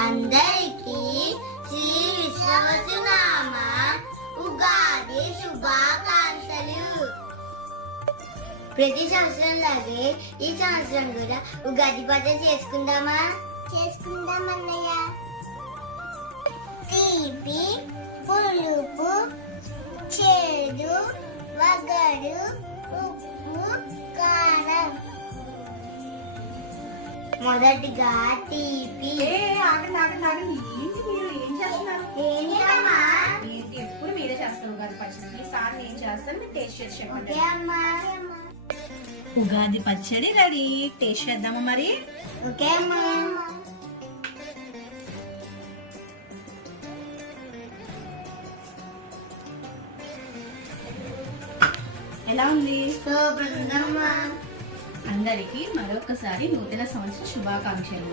అందరికీ శ్రీ విశ్వవసునామ ఉగాది శుభాకాంక్షలు. ప్రతి సంవత్సరం లాగే ఈ సంవత్సరం కూడా ఉగాది పచ్చడి చేసుకుందామా? చేసుకుందామన్నయ్య. తీపి, పులుపు, చేదు, వగరు, ఉప్పు, కారం. మొదటిగా తీపి. ఏం చేస్తున్నారు? ఏంటమ్మా? ఏంటి ఎప్పుడు మీరే చేస్తారు ఉగాది పచ్చడి? ఈసారి నేను చేస్తాను, మీరు టేస్ట్ చేసి చెప్పండి. ఓకే అమ్మా. ఉగాది పచ్చడి రెడీ. టేస్ట్ చేద్దామా మరి? ఓకే అమ్మా. ఎలా ఉంది? సూపర్ ఉందమ్మా. అందరికీ మరొకసారి నూతన సంవత్సర శుభాకాంక్షలు.